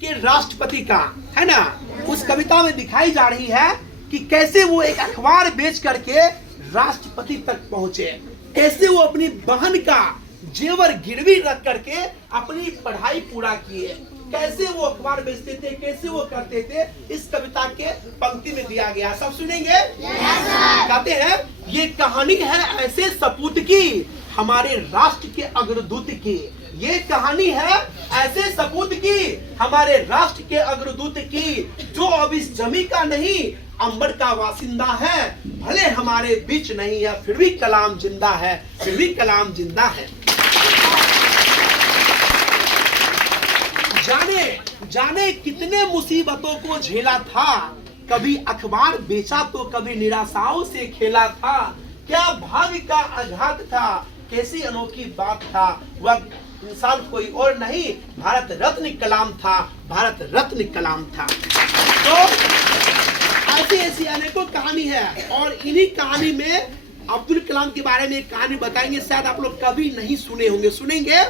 के राष्ट्रपति का, है ना, उस कविता में दिखाई जा रही है कि कैसे वो एक अखबार बेच करके राष्ट्रपति तक पहुंचे, कैसे वो अपनी बहन का जेवर गिरवी रख करके अपनी पढ़ाई पूरा किए, कैसे वो अखबार बेचते थे, कैसे वो करते थे, इस कविता के पंक्ति में दिया गया। सब सुनेंगे? कहते हैं ये कहानी है ऐसे सपूत की, हमारे राष्ट्र के अग्रदूत की। ये कहानी है ऐसे सपूत की, हमारे राष्ट्र के अग्रदूत की, जो अब इस जमी का नहीं अंबर का वासिंदा है। भले हमारे बीच नहीं है फिर भी कलाम जिंदा है, फिर भी कलाम जिंदा है। जाने कितने मुसीबतों को झेला था, कभी अखबार बेचा तो कभी निराशाओं से खेला था। क्या भाग्य का आघात था, कैसी अनोखी बात था, वह इंसान कोई और नहीं भारत रत्न कलाम था, भारत रत्न कलाम था। तो ऐसी ऐसी अनेकों कहानी है, और इन्हीं कहानी में अब्दुल कलाम के बारे में एक कहानी बताएंगे, शायद आप लोग कभी नहीं सुने होंगे। सुनेंगे?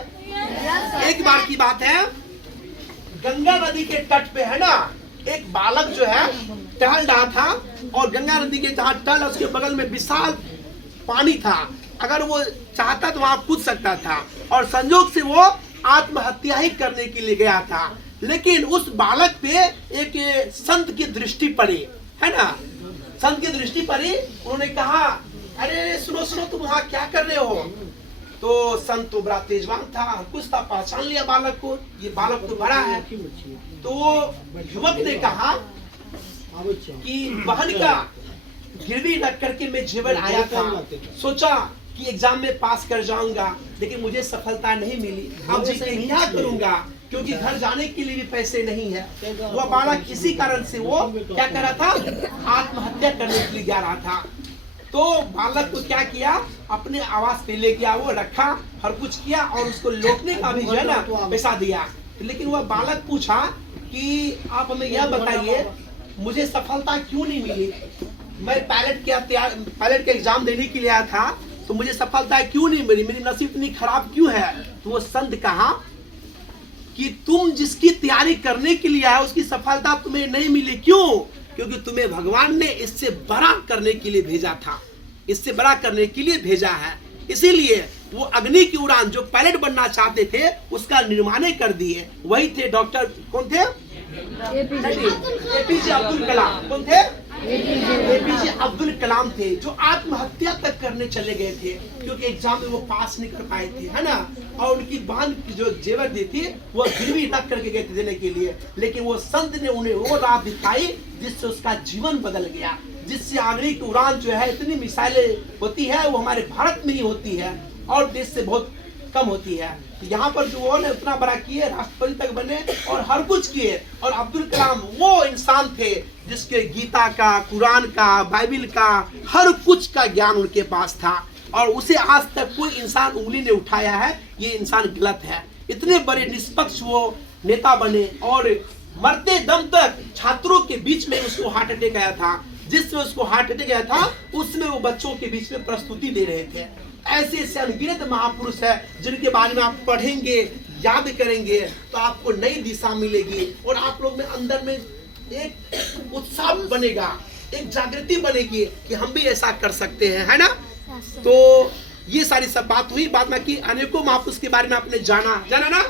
एक बार की बात है, गंगा नदी के तट पे, है ना, एक बालक जो है टहल रहा था, और गंगा नदी के जहाँ तट उसके बगल में विशाल पानी था। अगर वो चाहता तो वहां कूद सकता था, और संजोग से वो आत्महत्या ही करने के लिए गया था। लेकिन उस बालक पे एक संत की दृष्टि पड़ी, है ना, संत की दृष्टि पड़ी। उन्होंने कहा, अरे सुनो सुनो, तुम वहां क्या कर रहे हो? तो संत तो बड़ा तेजवान था, कुछ था, पहचान लिया बालक को, ये बालक तो बड़ा है। तो युवक ने कहा कि बहन का गिरवी रख करके मैं जीवन आया था, सोचा कि एग्जाम में पास कर जाऊंगा, लेकिन मुझे सफलता नहीं मिली। अब जी के क्या करूंगा, क्योंकि घर जाने के लिए भी पैसे नहीं है। वह बालक इसी कारण से वो क्या कर रहा था, आत्महत्या करने के लिए जा रहा था। तो बालक को क्या किया, अपने आवास पे ले गया, वो रखा, हर कुछ किया, और उसको लौटने का भी जो है ना पैसा दिया। लेकिन वह बालक पूछा कि आप हमें यह बताइए, मुझे सफलता क्यों नहीं मिली? मैं पायलट का एग्जाम देने के लिए आया था, तो मुझे सफलता क्यों नहीं मिली, मेरी नसीब इतनी खराब क्यों है? तो वो संत कहा कि तुम जिसकी तैयारी करने के लिए आए उसकी सफलता तुम्हें नहीं मिली। क्यों? क्योंकि तुम्हें भगवान ने इससे बड़ा करने के लिए भेजा था, इससे बड़ा करने के लिए भेजा है। इसीलिए वो अग्नि की उड़ान, जो पायलट बनना चाहते थे, उसका निर्माण कर दिए। वही थे डॉक्टर, कौन थे? एपीजे अब्दुल कलाम। कौन थे? एपीजे अब्दुल कलाम थे, जो आत्महत्या तक करने चले गए थे, क्योंकि एग्जाम में वो पास नहीं कर पाए थे, है ना। और उनकी बहन की जो जेवर दी थी वो गिरवी रख करके गए थे देने के लिए। लेकिन वो संत ने उन्हें वो राह दिखाई जिससे उसका जीवन बदल गया, जिससे अग्नि की उड़ान जो है, इतनी मिसाइलें होती है वो हमारे भारत में ही होती है, और देश से बहुत कम होती है। यहाँ पर जो वो ने उतना बड़ा किए, राष्ट्रपति तक बने और हर कुछ किए। और अब्दुल कलाम वो इंसान थे जिसके गीता का, कुरान का, बाइबिल का, हर कुछ का ज्ञान उनके पास था, और उसे आज तक कोई इंसान उंगली ने उठाया है ये इंसान गलत है। इतने बड़े निष्पक्ष वो नेता बने, और मरते दम तक छात्रों के बीच में उसको हार्ट अटैक आया था। जिसमें उसको हार्ट अटैक आया था उसमें वो बच्चों के बीच में प्रस्तुति दे रहे थे। ऐसे ऐसे अनगिनत महापुरुष है जिनके बारे में आप पढ़ेंगे, याद करेंगे, तो आपको नई दिशा मिलेगी, और आप लोग में अंदर में एक उत्साह बनेगा, एक जागृति बनेगी कि हम भी ऐसा कर सकते हैं, है ना। तो ये सारी सब बात हुई। बाद में कि अनेकों महापुरुष के बारे में आपने जाना ना।